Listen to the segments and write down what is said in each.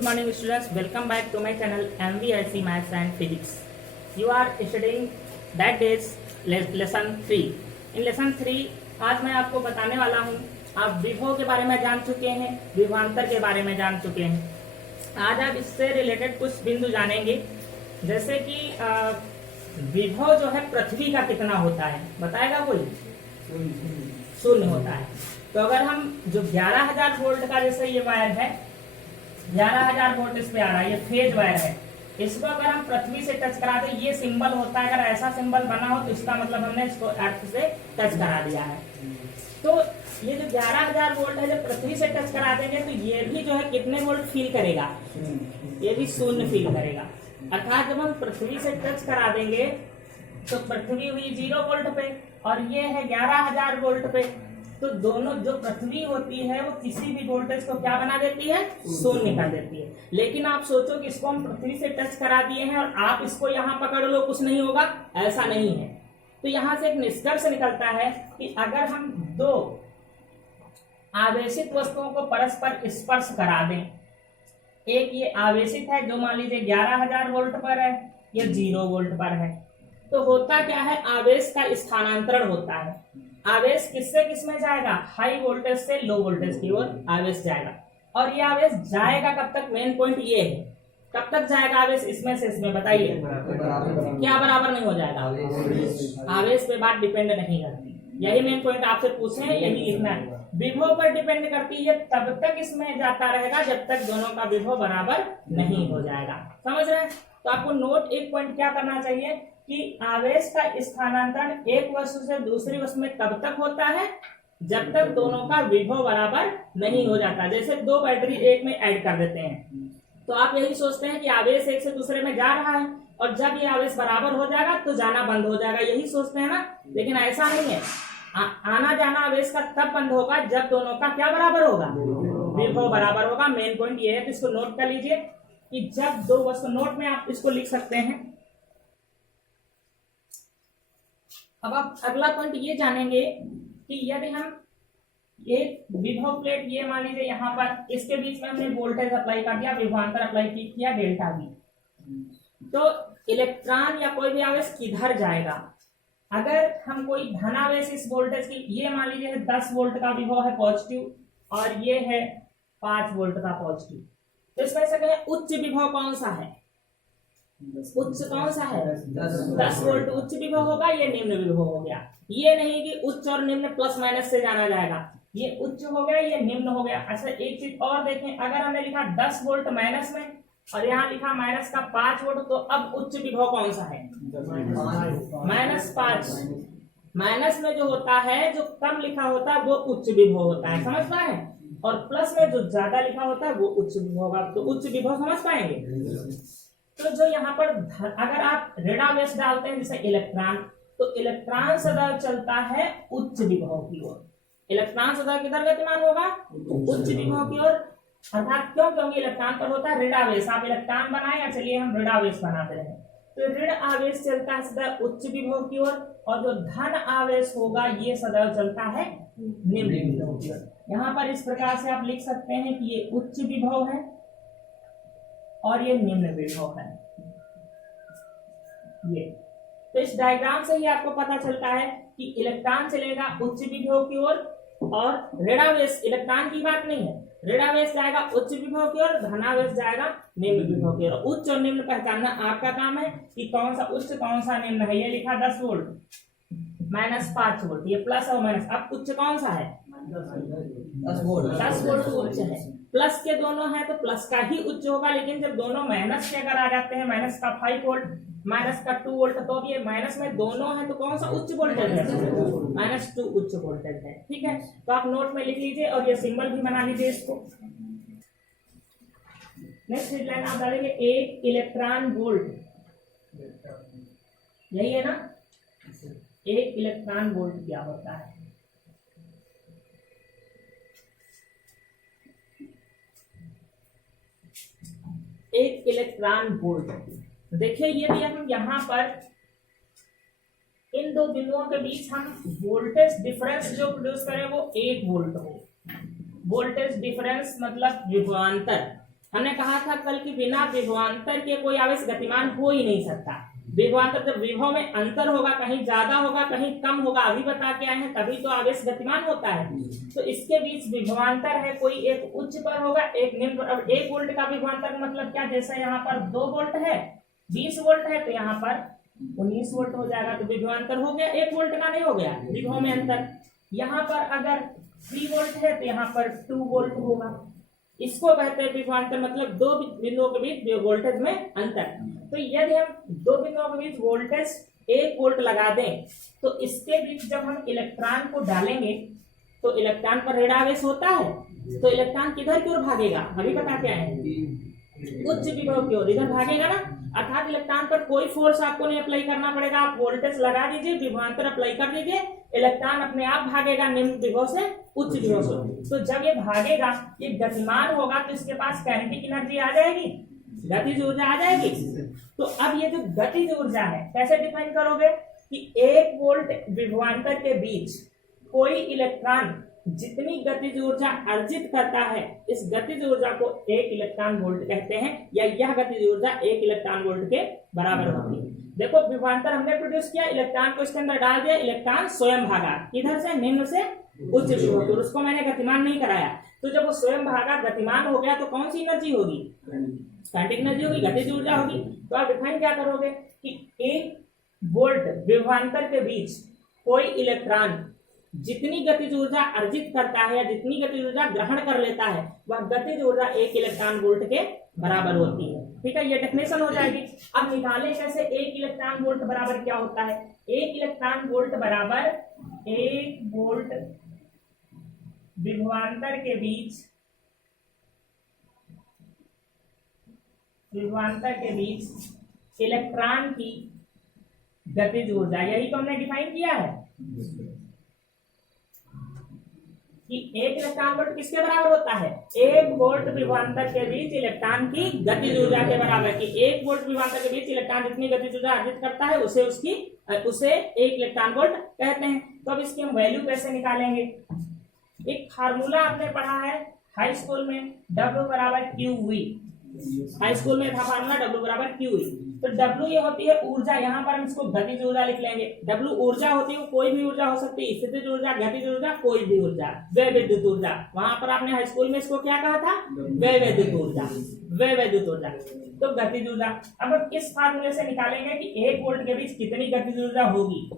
Good morning students, welcome back to my channel MVIC Maths and Physics. You are studying that days lesson 3. In lesson 3 आज मैं आपको बताने वाला हूँ, आप विभव के बारे में जान चुके हैं, विभवांतर के बारे में जान चुके हैं। आज आप इससे रिलेटेड कुछ बिंदु जानेंगे, जैसे कि विभव जो है पृथ्वी का कितना होता है, बताएगा कोई? 0 होता है। तो अगर हम जो 11,000 वोल्ट का जैसे ये वायर है, 11,000 वोल्ट इस पे आ रहा है, ये फेज वायर है, इसको अगर हम पृथ्वी से टच करा दें, ये सिंबल होता है, अगर ऐसा सिंबल बना हो तो इसका मतलब हमने इसको अर्थ से टच करा दिया है। तो ये जो 11,000 वोल्ट है, जब पृथ्वी से टच करा देंगे तो ये भी जो है कितने वोल्ट फील करेगा? ये भी 0 फील करेगा। अर्थात जब हम पृथ्वी से टच करा देंगे तो पृथ्वी हुई 0 वोल्ट पे और ये है 11,000 वोल्ट पे। तो दोनों जो पृथ्वी होती है वो किसी भी वोल्टेज को क्या बना देती है? 0 कर देती है। लेकिन आप सोचो कि इसको हम पृथ्वी से टच करा दिए हैं और आप इसको यहाँ पकड़ लो, कुछ नहीं होगा, ऐसा नहीं है। तो यहाँ से एक निष्कर्ष निकलता है कि अगर हम दो आवेशित वस्तुओं को परस्पर स्पर्श करा दें, एक ये आवेशित है जो मान लीजिए 11,000 वोल्ट पर है, ये 0 वोल्ट पर है, तो होता क्या है? आवेश का स्थानांतरण होता है। आवेश किससे किस में जाएगा? हाई वोल्टेज से लो वोल्टेज की ओर आवेश जाएगा। और ये आवेश जाएगा कब तक? मेन पॉइंट ये है, कब तक जाएगा आवेश इसमें से इसमें, बताइए। क्या बराबर नहीं हो जाएगा? आवेश पे बात डिपेंड नहीं करती, यही मेन पॉइंट आपसे पूछे हैं, यही लिखना है। विभव पर डिपेंड करती है, तब तक इसमें जाता रहेगा जब तक दोनों का विभव बराबर नहीं हो जाएगा। समझ रहे हैं? तो आपको नोट एक पॉइंट क्या करना चाहिए कि आवेश का स्थानांतरण एक वस्तु से दूसरी वस्तु में तब तक होता है जब तक दोनों का विभव बराबर नहीं हो जाता। जैसे 2 बैटरी एक में ऐड कर देते हैं, तो आप यही सोचते हैं कि आवेश एक से दूसरे में जा रहा है और जब ये आवेश बराबर हो जाएगा तो जाना बंद हो जाएगा, यही सोचते हैं ना। लेकिन ऐसा नहीं है, आना जाना आवेश का तब बंद होगा जब दोनों का क्या बराबर होगा? विभव बराबर होगा। मेन पॉइंट ये है, तो इसको नोट कर लीजिए कि जब दो वस्तु, नोट में आप इसको लिख सकते हैं। अब आप अगला पॉइंट ये जानेंगे कि यदि हम एक विभव प्लेट, ये मान लीजिए यहाँ पर, इसके बीच में हमने वोल्टेज अप्लाई कर दिया, विभवांतर अप्लाई किया डेल्टा वी, तो इलेक्ट्रॉन या कोई भी आवेश किधर जाएगा? अगर हम कोई धनावेश इस वोल्टेज की, ये मान लीजिए 10 वोल्ट का विभव है पॉजिटिव और ये है 5 वोल्ट का पॉजिटिव, तो इसमें से कहें उच्च विभव कौन सा है? उच्च कौन सा है? 10 वोल्ट उच्च विभव होगा, ये निम्न विभव हो गया। ये नहीं कि उच्च और निम्न प्लस माइनस से जाना जाएगा, ये उच्च हो गया, ये निम्न हो गया। अच्छा एक चीज और देखें, अगर हमने लिखा 10 वोल्ट माइनस में और यहाँ लिखा माइनस का 5 वोल्ट, तो अब उच्च विभव कौन सा है? -5। माइनस में जो होता है, जो कम लिखा होता है वो उच्च विभव होता है, समझ पाए? और प्लस में जो ज्यादा लिखा होता है वो उच्च विभव होगा। तो उच्च विभव समझ पाएंगे? तो जो यहाँ पर अगर आप ऋणावेश डालते हैं जैसे इलेक्ट्रॉन, तो इलेक्ट्रॉन सदैव चलता है उच्च विभव की ओर। इलेक्ट्रॉन सदैव किधर गतिमान होगा? उच्च विभव की ओर। अर्थात क्यों? क्योंकि इलेक्ट्रॉन पर होता है ऋणावेश। आप इलेक्ट्रॉन बनाए या चलिए हम ऋणावेश बनाते हैं, तो ऋण आवेश चलता है सदैव उच्च विभव की ओर और जो धन आवेश होगा ये सदैव चलता है निम्न विभव की ओर। यहाँ पर इस प्रकार से आप लिख सकते हैं कि ये उच्च विभव है और ये निम्न विभव है। ये तो इस डायग्राम से ही आपको पता चलता है कि इलेक्ट्रॉन चलेगा उच्च विभव की ओर और ऋणावेश, इलेक्ट्रॉन की बात नहीं है, ऋणावेश जाएगा उच्च विभव की ओर, धनावेश जाएगा निम्न विभव की ओर। उच्च और निम्न पहचानना आपका काम है कि कौन सा उच्च कौन सा निम्न है। ये लिखा 10 वोल्ट -5 वोल्ट, ये प्लस और माइनस। अब उच्च कौन सा है? 10 वोल्ट उच्च है। प्लस के दोनों है तो प्लस का ही उच्च होगा, लेकिन जब दोनों माइनस के अगर आ जाते हैं, माइनस का 5 वोल्ट माइनस का 2 वोल्ट, तो अब ये माइनस में दोनों है तो कौन सा उच्च वोल्टेज है? -2 उच्च वोल्टेज है। ठीक है, तो आप नोट में लिख लीजिए और ये सिंबल भी बना लीजिए इसको। नेक्स्ट लाइन आप डालेंगे 1 इलेक्ट्रॉन वोल्ट, यही है ना? 1 इलेक्ट्रॉन वोल्ट क्या होता है? एक इलेक्ट्रॉन वोल्ट। देखिए ये भी हम यहाँ पर इन दो बिंदुओं के बीच हम वोल्टेज डिफरेंस जो प्रोड्यूस करें वो 1 वोल्ट हो। वोल्टेज डिफरेंस मतलब विभवांतर, हमने कहा था कल कि बिना विभवांतर के कोई आवेश गतिमान हो ही नहीं सकता। विभवांतर जब विभव में अंतर होगा, कहीं ज्यादा होगा कहीं कम होगा, अभी बता के आए हैं, तभी तो आवेश गतिमान होता है। तो इसके बीच विभवांतर है, कोई एक उच्च पर होगा एक निम्न पर। अब 1 वोल्ट का विभवांतर मतलब क्या, जैसे यहाँ पर 2 वोल्ट है, 20 वोल्ट है, तो यहाँ पर 19 वोल्ट हो जाएगा, तो विभवांतर हो गया, 1 वोल्ट का नहीं हो गया विभव में अंतर। यहाँ पर अगर 3 वोल्ट है तो यहाँ पर 2 वोल्ट होगा। इसको कहते हैं विभवांतर, मतलब दो बिंदुओं के बीच वोल्टेज में अंतर। तो यदि हम दो बिंदुओं के बीच वोल्टेज 1 वोल्ट लगा दें तो इसके बीच जब हम इलेक्ट्रॉन को डालेंगे तो इलेक्ट्रॉन पर ऋण आवेश होता है, तो इलेक्ट्रॉन किधर की ओर भागेगा, अभी बता के आए हैं, उच्च विभव की ओर, इधर भागेगा ना। अर्थात इलेक्ट्रॉन पर कोई फोर्स आपको नहीं अप्लाई करना पड़ेगा, आप वोल्टेज लगा दीजिए, विभवांतर अप्लाई कर दीजिए, इलेक्ट्रॉन अपने आप भागेगा निम्न विभव से उच्च विभव से। तो जब ये भागेगा, ये गतिमान होगा, तो इसके पास काइनेटिक एनर्जी आ जाएगी, गतिज ऊर्जा आ जाएगी। तो अब ये जो गतिज ऊर्जा है कैसे डिफाइन करोगे कि 1 वोल्ट विभवांतर के बीच कोई इलेक्ट्रॉन जितनी गतिज ऊर्जा अर्जित करता है, इस गतिज ऊर्जा को 1 इलेक्ट्रॉन वोल्ट कहते हैं, या यह गतिज ऊर्जा 1 इलेक्ट्रॉन वोल्ट के बराबर होती है। देखो विभवांतर हमने प्रोड्यूस किया, इलेक्ट्रॉन को इसके अंदर डाल दिया, इलेक्ट्रॉन स्वयं भागा, किधर से, निम्न से उच्च विभव की ओर, उसको मैंने गतिमान नहीं कराया। तो जब वो स्वयं भागा गतिमान हो गया तो कौन सी एनर्जी होगी, काइनेटिक एनर्जी होगी, गतिज ऊर्जा होगी। तो आप डिफाइन क्या करोगे कि 1 वोल्ट विभवांतर के बीच कोई इलेक्ट्रॉन जितनी गतिज ऊर्जा अर्जित करता है या जितनी गतिज ऊर्जा ग्रहण कर लेता है, वह गतिज ऊर्जा 1 इलेक्ट्रॉन वोल्ट के बराबर होती है। ठीक है, ये डेफिनेशन हो जाएगी। अब निकालें कैसे 1 इलेक्ट्रॉन वोल्ट बराबर क्या होता है। 1 इलेक्ट्रॉन वोल्ट बराबर 1 वोल्ट विभवांतर के बीच इलेक्ट्रॉन की गतिज ऊर्जा, यही तो हमने डिफाइन किया है कि 1 इलेक्ट्रॉन वोल्ट किसके बराबर होता है, 1 वोल्ट विभवांतर के बीच इलेक्ट्रॉन की गतिज ऊर्जा के बराबर। कि 1 वोल्ट विभवांतर के बीच इलेक्ट्रॉन जितनी गतिज ऊर्जा अर्जित करता है उसे 1 इलेक्ट्रॉन वोल्ट कहते हैं। तो अब इसकी हम वैल्यू कैसे निकालेंगे। एक फार्मूला आपने पढ़ा है हाई स्कूल में, W बराबर QV, हाई स्कूल में था फार्मूला W बराबर QV। तो W ये होती है ऊर्जा, यहाँ पर हम इसको गतिज ऊर्जा लिख लेंगे। W ऊर्जा होती है, कोई भी ऊर्जा हो सकती है, स्थितिज ऊर्जा, गतिज ऊर्जा, कोई भी ऊर्जा, व्यय विद्युत ऊर्जा। वहां पर आपने हाई स्कूल में इसको क्या कहा था, व्यय विद्युत ऊर्जा, व्यय विद्युत ऊर्जा। तो गतिज ऊर्जा अब हम इस फार्मूले से निकालेंगे कि 1 वोल्ट के बीच कितनी गतिज ऊर्जा होगी।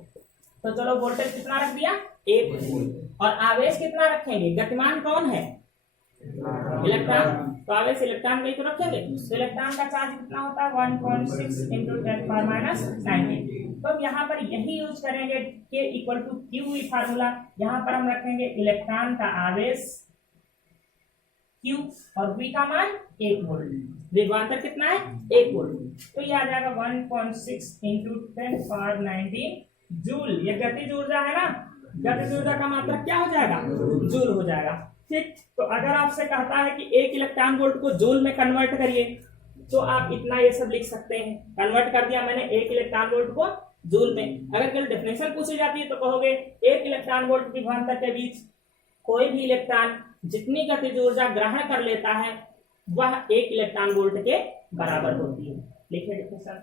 तो चलो वोल्टेज कितना रख दिया, 1 वोल्ट, और आवेश कितना रखेंगे, गतिमान कौन है, इलेक्ट्रॉन, तो आवेश इलेक्ट्रॉन में तो रखेंगे। तो इलेक्ट्रॉन का चार्ज कितना होता है, 1.6 × 10⁻⁹। तो अब यहाँ पर यही यूज करेंगे K = QV फार्मूला। यहाँ पर हम रखेंगे इलेक्ट्रॉन का आवेश Q और V का मान 1 वोल्ट, विभवांतर कितना है, 1 वोल्ट। तो ये आ जाएगा 1.6 × 10⁻19 जूल। ये गतिज ऊर्जा है ना, गतिज ऊर्जा का मात्रक क्या हो जाएगा, जूल हो जाएगा। ठीक, तो अगर आपसे कहता है कि 1 इलेक्ट्रॉन वोल्ट को जूल में कन्वर्ट करिए, तो आप इतना ये सब लिख सकते हैं। कन्वर्ट कर दिया मैंने 1 इलेक्ट्रॉन वोल्ट को जूल में। अगर केवल डेफिनेशन पूछी जाती है तो कहोगे 1 इलेक्ट्रॉन वोल्ट विभवांतर के बीच कोई भी इलेक्ट्रॉन जितनी गतिज ऊर्जा ग्रहण कर लेता है वह 1 इलेक्ट्रॉन वोल्ट के बराबर होती है। लिखिए डेफिनेशन।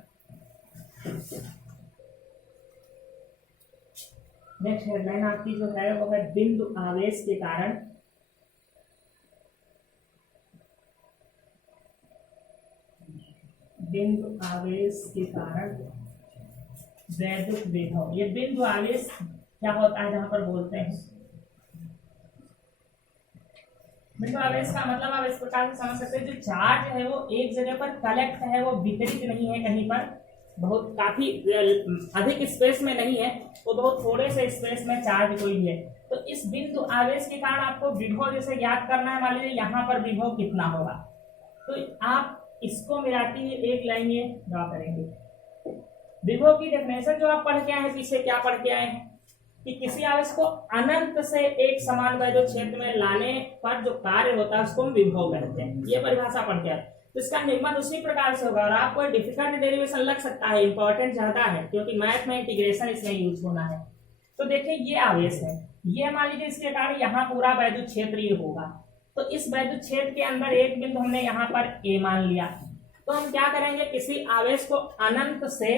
नेक्स्ट हेडलाइन आपकी जो है वो है बिंदु आवेश के कारण वैद्युत विभव। ये बिंदु आवेश क्या होता है, जहां पर बोलते हैं बिंदु आवेश का मतलब आप इस प्रकार से समझ सकते हैं, जो चार्ज है वो एक जगह पर कलेक्ट है, वो वितरित नहीं है कहीं पर, बहुत काफी अधिक स्पेस में नहीं है, वो बहुत थोड़े से स्पेस में चार्ज कोई भी है। तो इस बिंदु आवेश के कारण आपको विभव जैसे याद करना है, मान लीजिए यहाँ पर विभव कितना होगा, तो आप इसको मिलाती हुई एक लाइन ये ड्रॉ करेंगे। विभव की डेफिनेशन जो आप पढ़ के आए हैं, पीछे क्या पढ़ के आए हैं कि किसी आवेश को अनंत से एक समान वैद्युत क्षेत्र में लाने पर जो कार्य होता है उसको हम विभव कहते हैं। ये परिभाषा पढ़ के आए, तो इसका निर्माण उसी प्रकार से होगा। और आपको डिफिकल्ट डेरिवेशन लग सकता है, इंपॉर्टेंट ज्यादा है क्योंकि मैथ में इंटीग्रेशन इसमें यूज होना है। तो देखिए ये आवेश है, ये मान लीजिए इसके कारण यहाँ पूरा वैद्युत क्षेत्र ये होगा, तो इस वैद्युत क्षेत्र के अंदर एक बिंदु हमने यहाँ पर A मान लिया, तो हम क्या करेंगे, किसी आवेश को अनंत से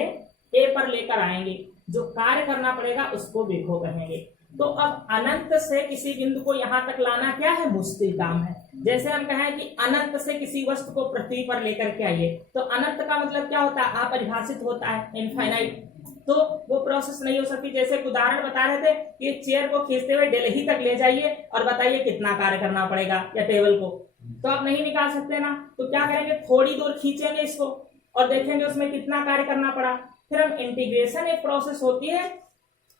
A पर लेकर आएंगे, जो कार्य करना पड़ेगा उसको विभव कहेंगे। तो अब अनंत से किसी बिंदु को यहाँ तक लाना क्या है, मुश्किल काम है। जैसे हम कहें कि अनंत से किसी वस्तु को पृथ्वी पर लेकर के आइए, तो अनंत का मतलब क्या होता है, अपरिभाषित होता है, इनफाइनाइट, तो वो प्रोसेस नहीं हो सकती। जैसे एक उदाहरण बता रहे थे कि चेयर को खींचते हुए दिल्ली तक ले जाइए और बताइए कितना कार्य करना पड़ेगा, या टेबल को, तो आप नहीं निकाल सकते ना। तो क्या करेंगे, थोड़ी दूर खींचेंगे इसको और देखेंगे उसमें कितना कार्य करना पड़ा। फिर हम इंटीग्रेशन, एक प्रोसेस होती है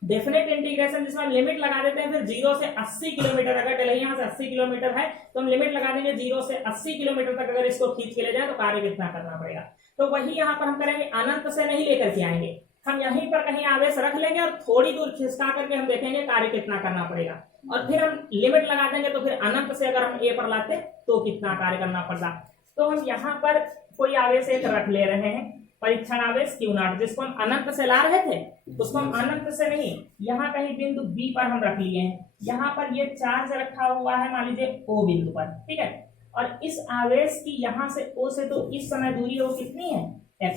डेफिनेट इंटीग्रेशन, जिसमें हम लिमिट लगा देते हैं। फिर 0 से 80 किलोमीटर, अगर दिल्ली यहाँ से 80 किलोमीटर है तो हम लिमिट लगा देंगे 0 से 80 किलोमीटर तक अगर इसको खींच के ले जाए तो कार्य कितना करना पड़ेगा। तो वही यहाँ पर हम करेंगे, अनंत से नहीं लेकर के आएंगे, हम यहीं पर कहीं आवेश रख लेंगे और थोड़ी दूर खिसका करके हम देखेंगे कार्य कितना करना पड़ेगा, और फिर हम लिमिट लगा देंगे। तो फिर अनंत से अगर हम A पर लाते तो कितना कार्य करना पड़ता। तो हम यहाँ पर कोई आवेश एक रख ले रहे हैं, परीक्षण आवेश Q0, जिसको हम अनंत से ला रहे थे, उसको हम अनंत से नहीं, यहाँ कहीं बिंदु B पर हम रख लिए हैं। यहाँ पर ये चार्ज रखा हुआ है मान लीजिए O बिंदु पर, ठीक है। और इस आवेश की यहाँ से O से तो इस समय दूरी वो कितनी है, x।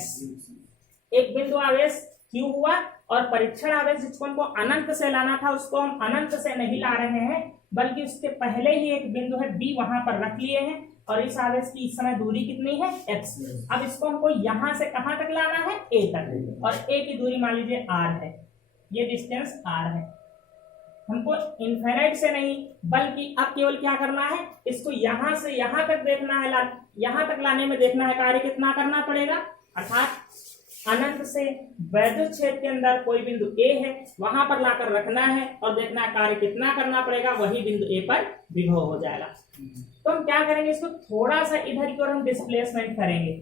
एक बिंदु आवेश Q हुआ, और परीक्षण आवेश जिसको हमको अनंत से लाना था उसको हम अनंत से नहीं ला रहे हैं, बल्कि उसके पहले ही एक बिंदु है B वहां पर रख लिए हैं, और इस आवेश की इस समय दूरी कितनी है, x। अब इसको हमको यहां से कहां तक लाना है, A तक, और A की दूरी मान लीजिए r है, ये डिस्टेंस r है। हमको इनफाइनाइट से नहीं, बल्कि अब केवल क्या करना है, इसको यहां से यहां तक देखना है, यहां तक लाने में देखना है कार्य कितना करना पड़ेगा। अर्थात अनंत से वैद्युत क्षेत्र के अंदर कोई बिंदु A है, वहां पर लाकर रखना है और देखना है कार्य कितना करना पड़ेगा, वही बिंदु A पर विभव हो जाएगा। तो हम क्या करेंगे, इसको थोड़ा सा इधर की ओर हम डिस्प्लेसमेंट करेंगे।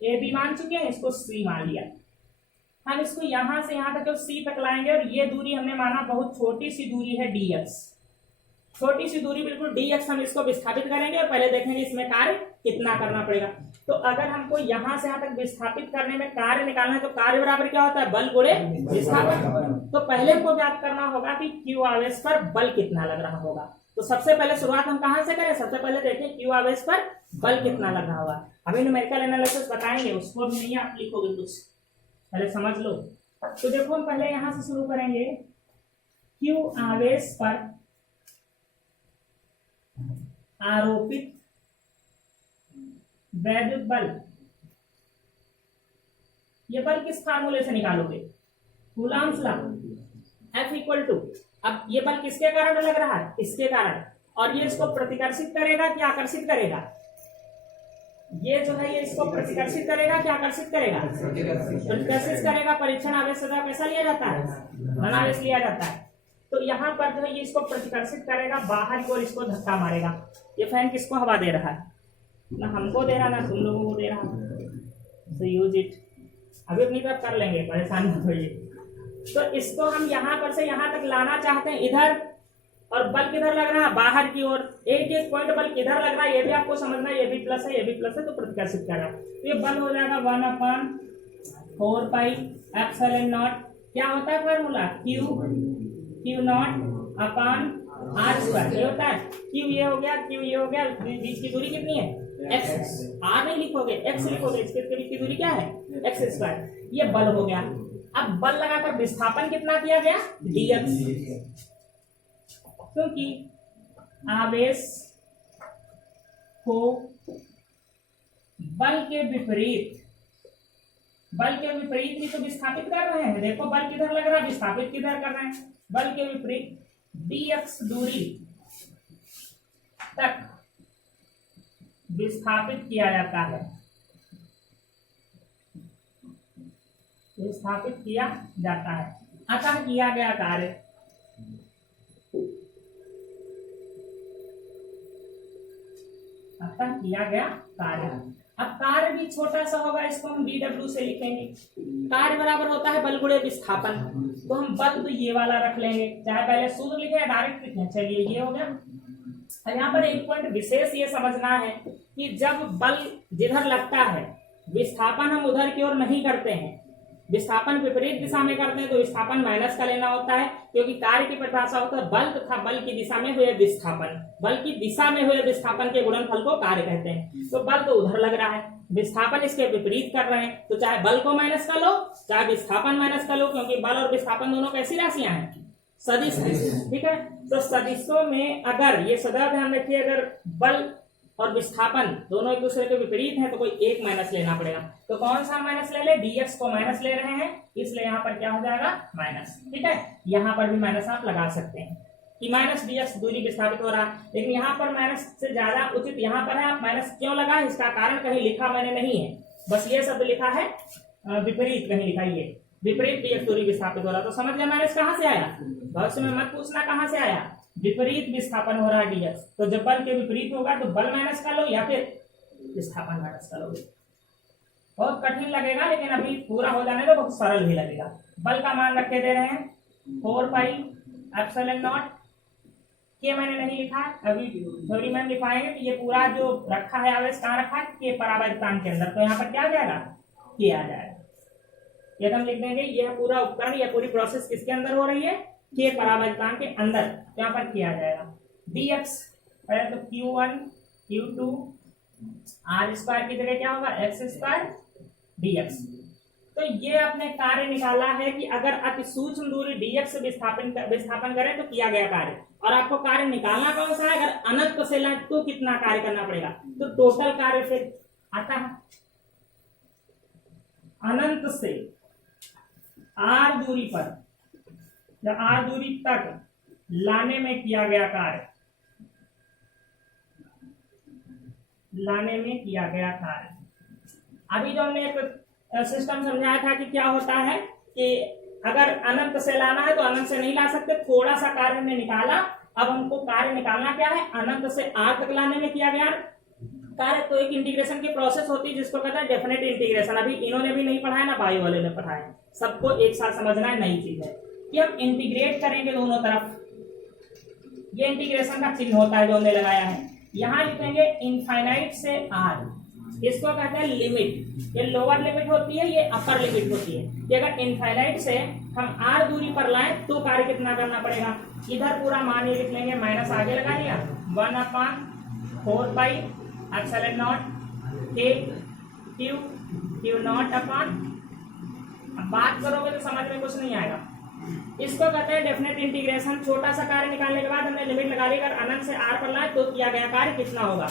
A B मान चुके हैं, इसको C मान लिया, हम इसको यहां से यहां तक जो C तक लाएंगे, और ये दूरी हमने माना बहुत छोटी सी दूरी है dx, छोटी सी दूरी बिल्कुल dx, हम इसको विस्थापित करेंगे और पहले देखेंगे इसमें कार्य कितना करना पड़ेगा। तो अगर हमको यहां से यहां तक विस्थापित करने में कार्य निकालना है, तो कार्य बराबर क्या होता है, बल गुणे विस्थापन। तो पहले हमको ज्ञात करना होगा कि Q आवेश पर बल कितना लग रहा होगा। तो सबसे पहले शुरुआत हम कहां से करें, सबसे पहले देखें Q आवेश पर बल कितना लग रहा होगा। अभी न्यूमेरिकल एनालिसिस बताएंगे, उसको भी नहीं आप लिखोगे कुछ, पहले समझ लो। तो देखो हम पहले यहां से शुरू करेंगे, Q आवेश पर आरोपित वैद्युत बल, ये बल किस फार्मूले से निकालोगे, Coulomb's law, F equal to, अब ये बल किसके कारण लग रहा है, इसके कारण, और ये इसको प्रतिकर्षित करेगा कि आकर्षित करेगा, ये जो है ये इसको प्रतिकर्षित करेगा कि आकर्षित करेगा, प्रतिकर्षित करेगा। परीक्षण आवेश से कैसा लिया जाता है, धन आवेश लिया जाता है। तो यहाँ पर जो है ये इसको प्रतिकर्षित करेगा बाहर की ओर, इसको धक्का मारेगा। ये फैन किसको हवा दे रहा है, ना हमको दे रहा ना तुम लोगों को दे रहा, so यूज इट। अभी अपनी तरफ कर लेंगे, परेशान मत होइए। तो इसको हम यहाँ पर से यहाँ तक लाना चाहते हैं इधर, और बल किधर लग रहा है, बाहर की ओर। एक एक पॉइंट बल किधर लग रहा है ये भी आपको समझना है, ये भी प्लस है, ये भी प्लस है, तो प्रतिकर्षित कर रहा है। तो ये बल हो जाएगा 1/4 पाई एप्सिलॉन नॉट, क्या होता है फॉर्मूला, Q0 अपान r स्क्वायर, ये होता है। Q ये हो गया, Q ये हो गया, बीच की दूरी कितनी है, x, r नहीं लिखोगे x लिखोगे, इसके बीच की दूरी क्या है, x स्क्वायर। ये बल हो गया। अब बल लगाकर विस्थापन कितना दिया गया, dx, क्योंकि आवेश को बल के विपरीत ही तो विस्थापित कर रहे हैं। देखो बल किधर लग रहा है, विस्थापित किधर कर रहे हैं, बल के विपरीत dx दूरी तक विस्थापित किया जाता है, विस्थापित किया जाता है। अतः किया गया कार्य अब कार्य भी छोटा सा होगा, इसको हम dw से लिखेंगे। कार्य बराबर होता है बल गुणे विस्थापन, तो हम बल तो ये वाला रख लेंगे, चाहे पहले सूत्र लिखे या डायरेक्ट लिखे। चलिए ये हो गया। अब यहाँ पर एक पॉइंट विशेष ये समझना है कि जब बल जिधर लगता है, विस्थापन हम उधर की ओर नहीं करते हैं, विस्थापन विपरीत दिशा में करते हैं तो विस्थापन माइनस का लेना होता है, क्योंकि कार्य की परिभाषा होता है बल तथा बल की दिशा में हुए विस्थापन। बल की दिशा में हुए विस्थापन के गुणनफल को कार्य कहते हैं। तो बल तो उधर लग रहा है, विस्थापन इसके विपरीत कर रहे हैं, तो चाहे बल को माइनस कर लो चाहे विस्थापन माइनस कर लो, क्योंकि बल और विस्थापन दोनों कैसी राशियां हैं, सदिश। ठीक है, तो सदिशों में अगर ये सदा ध्यान रखिए, अगर बल और विस्थापन दोनों एक दूसरे के विपरीत हैं तो कोई एक माइनस लेना पड़ेगा। तो कौन सा माइनस ले ले, dx को माइनस ले रहे हैं, इसलिए यहाँ पर क्या हो जाएगा, माइनस। ठीक है, यहाँ पर भी माइनस आप लगा सकते हैं कि माइनस dx दूरी विस्थापित हो रहा है, लेकिन यहाँ पर माइनस से ज्यादा उचित यहाँ पर है। आप माइनस क्यों लगाए, इसका कारण कहीं लिखा मैंने नहीं है, बस ये शब्द लिखा है विपरीत, कहीं लिखा ये विपरीत dx दूरी विस्थापित हो रहा, तो समझ गया माइनस कहाँ से आया। भविष्य में मत पूछना कहाँ से आया, विपरीत विस्थापन हो रहा है dx, तो जब बल के विपरीत होगा तो बल माइनस कर लो या फिर विस्थापन माइनस करोगे। बहुत कठिन लगेगा, लेकिन अभी पूरा हो जाने तो बहुत सरल भी लगेगा। बल का मान रखे दे रहे हैं 4 पाई एप्सिलॉन नॉट, के मैंने नहीं लिखा, अभी थ्योरी में लिखाएंगे कि ये पूरा जो रखा है आवेश कहाँ रखा है, के परावर्तन के अंदर, तो यहाँ पर क्या आ जाएगा, के आ जाएगा। ये हम लिख देंगे, यह पूरा उपकरण, यह पूरी प्रोसेस किसके अंदर हो रही है, के परावर्तन के अंदर, तो यहाँ पर किया जाएगा dx, पहले तो q1 q2 r स्क्वायर की जगह क्या होगा, x स्क्वायर dx। तो ये आपने कार्य निकाला है कि अगर अति सूक्ष्म दूरी dx से विस्थापन करें तो किया गया कार्य, और आपको कार्य निकालना कौन सा है, अगर अनंत से लें तो कितना कार्य करना पड़ेगा, तो टोटल कार्य फिर आता है अनंत से r दूरी पर या r दूरी तक लाने में किया गया कार्य, लाने में किया गया कार्य। अभी जो हमने एक सिस्टम समझाया था कि क्या होता है कि अगर अनंत से लाना है तो अनंत से नहीं ला सकते, थोड़ा सा कार्य हमने निकाला, अब हमको कार्य निकालना क्या है, अनंत से r तक लाने में किया गया कार्य। तो एक इंटीग्रेशन की प्रोसेस होती है जिसको कहते हैं डेफिनेट इंटीग्रेशन। अभी इन्होंने भी नहीं पढ़ाया ना बायो वाले ने पढ़ाया, सबको एक साथ समझना है, नई चीज है कि हम इंटीग्रेट करेंगे दोनों तरफ। ये इंटीग्रेशन का चिन्ह होता है जो हमने लगाया है, यहां लिखेंगे इनफाइनाइट से r, इसको कहते हैं लिमिट। ये लोअर लिमिट होती है, ये अपर लिमिट होती है कि अगर इनफाइनाइट से हम r दूरी पर लाएं तो कार्य कितना करना पड़ेगा। इधर पूरा मान ही लिख लेंगे, माइनस आगे लगा दिया, 1/4 pi epsilon not k q not upon, बात करोगे तो समझ में कुछ नहीं आएगा। इसको कहते हैं डेफिनेट इंटीग्रेशन। छोटा सा कार्य निकालने के बाद हमने लिमिट लगा ली, अगर अनंत से r पर लाए तो किया गया कार्य कितना होगा,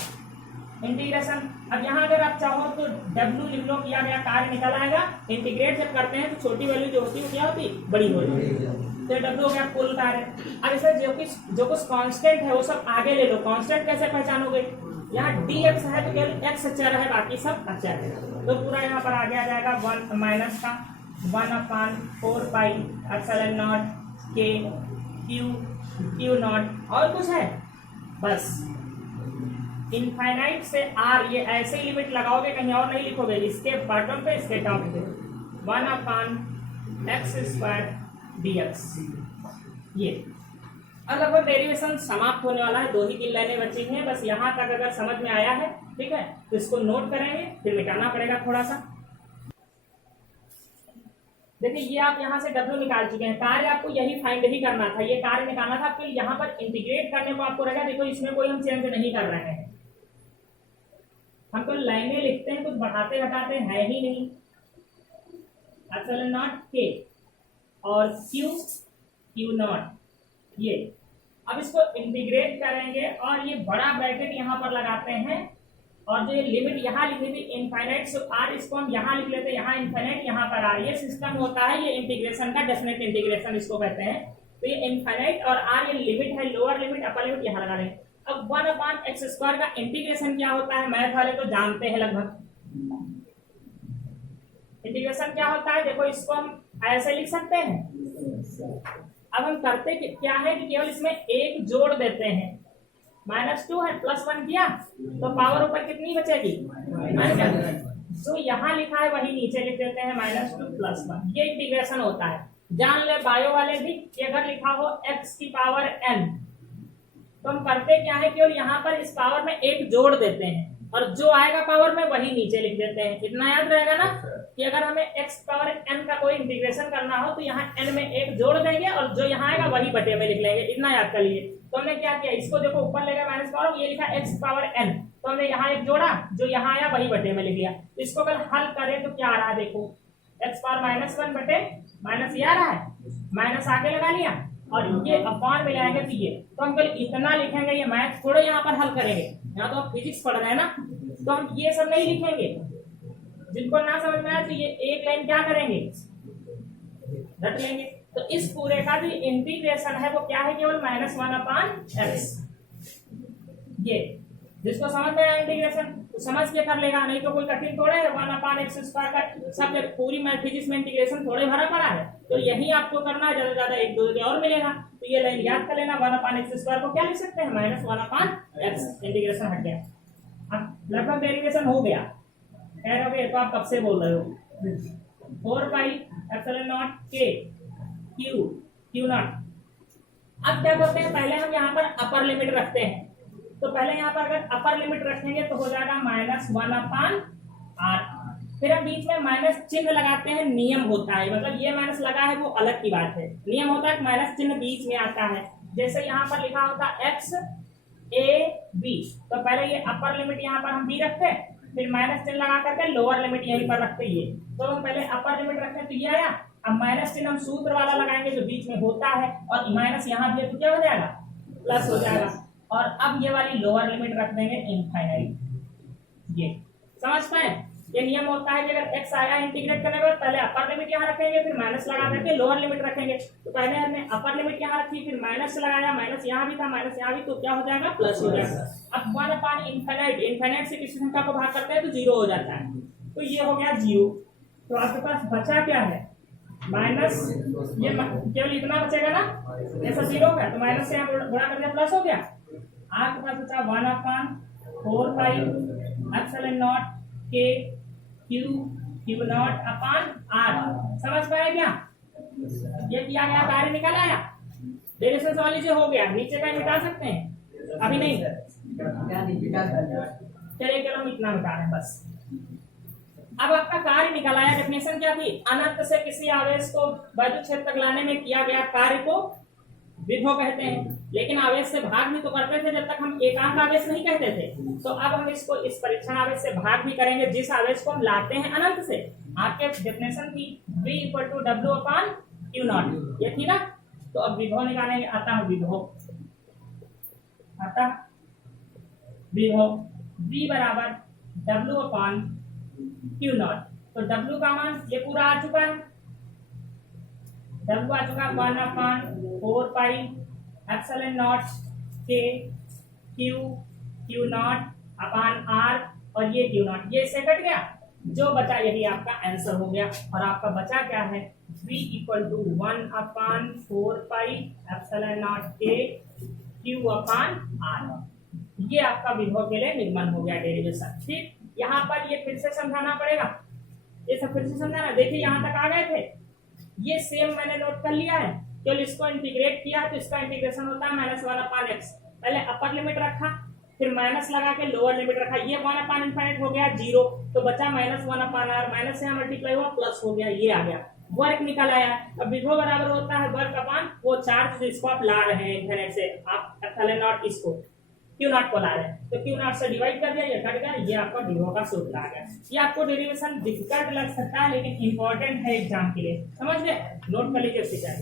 इंटीग्रेशन। अब यहाँ अगर आप चाहो तो w लिख लो, किया गया कार्य निकल आएगा। इंटीग्रेट जब करते हैं तो छोटी वैल्यू जो होती है क्या होती, बड़ी हो जाती है, तो w हो गया कुल कार्य। अब इसे जो कुछ कांस्टेंट है वो सब आगे ले लो। कांस्टेंट कैसे पहचानोगे, यहाँ dx है तो केवल x चर है, बाकी सब अचर है, तो पूरा यहाँ पर आगे आ जाएगा 1 माइनस का 1/4 pi epsilon not k q not, और कुछ है बस। इनफाइनाइट से r, ये ऐसे ही लिमिट लगाओगे, कहीं और नहीं लिखोगे, इसके बॉटम पे इसके टॉप पे 1/x² dx। ये अब लगभग डेरिवेशन समाप्त होने वाला है, 2 ही 3 लाइनें बची हैं बस। यहाँ तक अगर समझ में आया है, ठीक है, तो इसको नोट करेंगे, फिर मिटाना पड़ेगा थोड़ा सा। देखिए ये आप यहाँ से W निकाल चुके हैं, कार्य आपको यही फाइंड ही करना था, ये कार्य निकालना था। फिर यहाँ पर इंटीग्रेट करने को आपको रहेगा, देखो इसमें कोई हम चेंज नहीं कर रहे हैं, हम तो लाइनें लिखते हैं, कुछ बढ़ाते घटाते हैं ही नहीं। एप्सिलॉन नॉट k और q नॉट, ये अब इसको इंटीग्रेट करेंगे और ये बड़ा ब्रैकेट यहाँ पर लगाते हैं, और जो ये लिमिट यहाँ लिखी थी इनफाइनाइट से r, इसको हम यहाँ लिख लेते हैं, यहाँ इनफाइनाइट यहाँ पर r। ये सिस्टम होता है, ये इंटीग्रेशन का डेफिनेट इंटीग्रेशन इसको कहते हैं। तो ये इनफाइनाइट और r ये लिमिट है, लोअर लिमिट अपर लिमिट यहाँ लगा लेंगे। अब 1/x² का इंटीग्रेशन क्या होता है, मैथ वाले तो जानते हैं लगभग। इंटीग्रेशन क्या होता है, देखो इसको हम ऐसे लिख सकते हैं। अब हम करते क्या है कि केवल इसमें एक जोड़ देते हैं, -2 है +1 किया तो पावर ऊपर कितनी बचेगी, जो यहाँ लिखा है वही नीचे लिख देते हैं, -2 +1। ये इंटीग्रेशन होता है, जान ले बायो वाले भी कि अगर लिखा हो x⁴n तो हम करते क्या है, केवल यहाँ पर इस पावर में एक जोड़ देते हैं और जो आएगा पावर में वही नीचे लिख देते हैं। इतना याद रहेगा ना कि अगर हमें x पावर n का कोई इंटीग्रेशन करना हो तो यहाँ n में एक जोड़ देंगे और जो यहाँ आएगा वही बटे में लिख लेंगे, इतना याद कर लिए। तो हमने क्या किया, इसको देखो ऊपर लेगा माइनस पावर, ये लिखा x पावर n, तो हमने यहाँ एक जोड़ा, जो यहाँ आया वही बटे में लिख लिया। तो इसको अगर हल करें तो क्या आ रहा है, देखो x पावर -1 बटे माइनस ये आ रहा है, माइनस आके लगा लिया और ये अपॉन में लाएंगे तो ये, तो हम कल इतना लिखेंगे, ये मैथ थोड़े यहाँ पर हल करेंगे, यहाँ तो हम फिजिक्स पढ़ रहे हैं ना, तो हम ये सब नहीं लिखेंगे। जिनको ना समझ में आए तो ये एक लाइन क्या करेंगे, रट लेंगे। तो इस पूरे का जो इंटीग्रेशन है वो क्या है, केवल -1/x। ये जिसको समझ में आया इंटीग्रेशन तो समझ के कर लेगा, नहीं तो कोई कठिन थोड़े है। 1/x² का सब पूरी फिजिक्स में इंटीग्रेशन थोड़े भरा पड़ा है, तो यही आपको करना है, ज्यादा ज्यादा एक दो जगह और मिलेगा। तो ये लाइन याद कर लेना, 1/x² को क्या लिख सकते हैं, -1/x। इंटीग्रेशन हट गया, अब लगभग डेरिवेशन हो गया, कह रहे हो तो आप कब से बोल रहे हो। 4πε0 k q0। अब क्या करते हैं, पहले हम यहाँ पर अपर लिमिट रखते हैं, तो पहले यहाँ पर अगर अपर लिमिट रखेंगे तो हो जाएगा -1/r। फिर हम बीच में माइनस चिन्ह लगाते हैं, नियम होता है, मतलब ये माइनस लगा है वो अलग की बात है, नियम होता है माइनस चिन्ह बीच में आता है। जैसे यहाँ पर लिखा होता x a b, तो पहले ये अपर लिमिट यहाँ पर हम b रखते हैं, फिर माइनस चिन्ह लगा करके लोअर लिमिट यहीं पर रखते हैं। ये तो हम पहले अपर लिमिट रखते हैं तो ये आया, अब माइनस चिन्ह हम सूत्र वाला लगाएंगे जो बीच में होता है, और माइनस यहाँ भी है तो क्या हो जाएगा, प्लस हो जाएगा। और अब ये वाली लोअर लिमिट रख देंगे इनफाइनाइट। ये समझ पाए, ये नियम होता है कि अगर x आया इंटीग्रेट करने के बाद पहले अपर लिमिट यहाँ रखेंगे, फिर माइनस लगा करके लोअर लिमिट रखेंगे। तो पहले हमने अपर लिमिट यहाँ रखी, फिर माइनस लगाया, माइनस यहाँ भी था, माइनस यहाँ भी, तो क्या हो जाएगा, प्लस हो जाएगा। अब 1/इनफाइनाइट, इनफाइनाइट से किसी संख्या को भाग करते हैं तो 0 हो जाता है, तो ये हो गया 0। तो आपके पास बचा क्या है, माइनस, ये केवल इतना बचेगा ना, ऐसा 0 का, तो माइनस से यहाँ गुणा कर दिया, प्लस हो गया। आपके पास बचा 1/4πε0 k q0/r। समझ पाए क्या, ये किया गया, कार्य निकल आया, डेरिवेशन वाली जो हो गया, नीचे का मिटा सकते हैं, अभी नहीं, चलिए चलो हम इतना मिटा रहे हैं बस। अब आपका कार्य निकल आया, डेफिनेशन क्या थी, अनंत से किसी आवेश को वैद्युत क्षेत्र तक लाने में किया गया कार्य को विभव कहते हैं। लेकिन आवेश से भाग भी तो करते थे जब तक हम एकांक आवेश नहीं कहते थे, तो अब हम इसको इस परीक्षण आवेश से भाग भी करेंगे, जिस आवेश को हम लाते हैं अनंत से। आपके डेफिनेशन थी V = W/Q0, ये थी ना। तो अब विभव निकालेंगे, आता है विभव, आता विभव V = W/Q0। तो W का मान ये पूरा आ चुका है, W आ चुका 1/4πε0 k q0/r, और ये q0, ये इससे कट गया, जो बचा यही आपका आंसर हो गया। और आपका बचा क्या है, V = 1/4πε0 k q/r। ये आपका विभव के लिए निर्माण हो गया, डेरिवेशन। ठीक, यहाँ पर ये फिर से समझाना पड़ेगा, ये सब फिर से समझाना। देखिए यहाँ तक आ गए थे, ये सेम मैंने नोट कर लिया है, केवल इसको इंटीग्रेट किया तो इसका इंटीग्रेशन होता है -1/x। पहले अपर लिमिट रखा, फिर माइनस लगा के लोअर लिमिट रखा, ये 1/इनफाइनाइट हो गया 0, तो बचा -1/r, माइनस से यहाँ मल्टीप्लाई हुआ, प्लस हो गया, ये आ गया, वर्क निकल आया। अब विभव बराबर होता है वर्क अपान वो चार्ज जिसको आप ला रहे हैं इनफाइनाइट से, आप ε0 इसको Q0 को ला रहे हैं, तो Q0 से डिवाइड कर दिया, ये कट गया, ये आपका विभव का सूत्र आ गया। ये आपको डेरिवेशन डिफिकल्ट लग सकता है लेकिन इंपॉर्टेंट है एग्जाम के लिए, समझ गए, नोट कर लीजिए, सीखा।